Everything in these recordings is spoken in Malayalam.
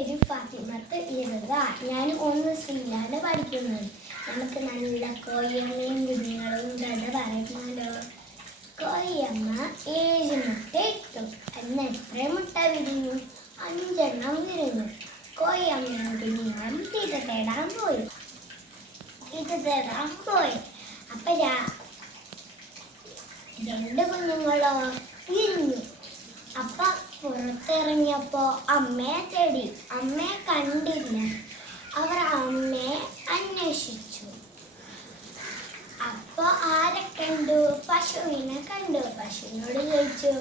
പേര് ഫാത്തിമത്ത് ഇറുക. ഞാൻ 1 സിയിലാണ് പഠിക്കുന്നത്. നമുക്ക് നല്ല കോഴിയമ്മയും കുഞ്ഞുങ്ങളും കഥ പറയുമല്ലോ. കോഴിയമ്മ 7 മുട്ട ഇട്ടു. അന്ന് എത്ര മുട്ട വിരിഞ്ഞു? 5 എണ്ണം വിരിഞ്ഞു. കോഴിയമ്മയും കുഞ്ഞുങ്ങളും തീറ്റ തേടാൻ പോയി. അപ്പൊ 2 കുഞ്ഞുങ്ങളോ വിരിഞ്ഞു. അപ്പൊ പുറത്തിറങ്ങിയപ്പോ അമ്മയെ തേടി. അമ്മയെ കണ്ടില്ല. അവർ അമ്മയെ അന്വേഷിച്ചു. അപ്പൊ ആരെ കണ്ടു? പശുവിനെ കണ്ടു. പശുവിനോട് ചോദിച്ചു,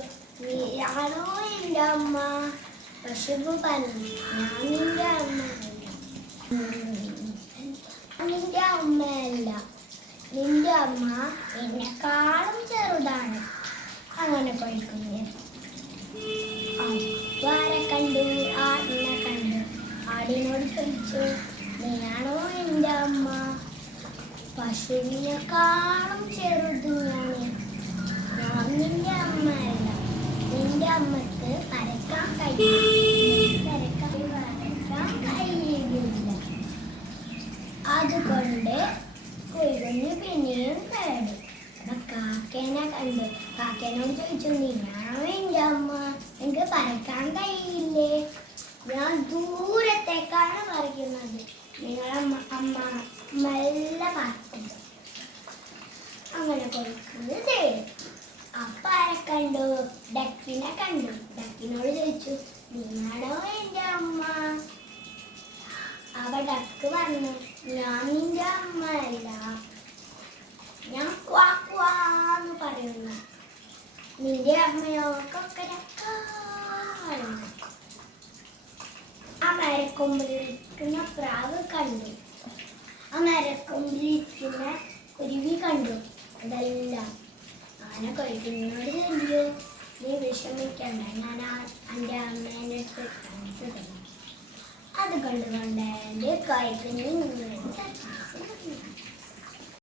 നീയാണോ എൻ്റെ അമ്മ? പശു പറഞ്ഞു, ഞാൻ നിന്റെ അമ്മയല്ല. നിന്റെ അമ്മയല്ല, നിന്റെ അമ്മ എന്നെക്കാളും ചെറുതാണ്. അങ്ങനെ കഴിക്കുന്നേ. ആരെ കണ്ടു? ആടിനെ കണ്ടു. ആടിനോട് ചോദിച്ചു, നീയാണോ എൻ്റെ അമ്മ? പശുവിനെക്കാളും ചെറുത് ഞാൻ നിന്റെ അമ്മയല്ല. നിന്റെ അമ്മക്ക് വരയ്ക്കാൻ കഴിയില്ല. അതുകൊണ്ട് കുഞ്ഞു പിന്നെയും കരടി. അപ്പൊ കാക്കേനെ കണ്ടു. കാക്കേനോട് ചോദിച്ചു, നീയാണോ എൻ്റെ അമ്മ? എനിക്ക് പറിക്കാൻ കഴിയില്ലേ? ഞാൻ ദൂരത്തേക്കാണ് പറിക്കുന്നത്. നിങ്ങളെ അമ്മ മെല്ലെ പറിക്കുന്നു. അങ്ങനെ കൊടുക്കുന്നത് തേടും. അപ്പൊ ആരെ കണ്ടു? ഡക്കിനെ കണ്ടു. ഡക്കിനോട് ചോദിച്ചു, നീയാണോ എൻ്റെ അമ്മ? അപ്പൊ ഡക്ക് പറഞ്ഞു, ഞാൻ നിന്റെ അമ്മയല്ല, ഞാൻ ക്വാക്വാന്ന് പറയുന്നു. നിന്റെ അമ്മയോ കൊക്കരക്കാണ്. ആ മരക്കൊമ്പിലിരിക്കുന്ന പ്രാവ് കണ്ടു. ആ മരക്കൊമ്പിലിരിക്കുന്ന കുരുവി കണ്ടു. അതെല്ലാം ആന കഴിക്കുന്നോട് ചെല്ലു, നീ വിഷമിക്കണ്ട, ഞാൻ എൻ്റെ അമ്മേനെ കാണിച്ചു തരാം. അത് കണ്ടുകൊണ്ട് എൻ്റെ കഴിക്കുന്നു.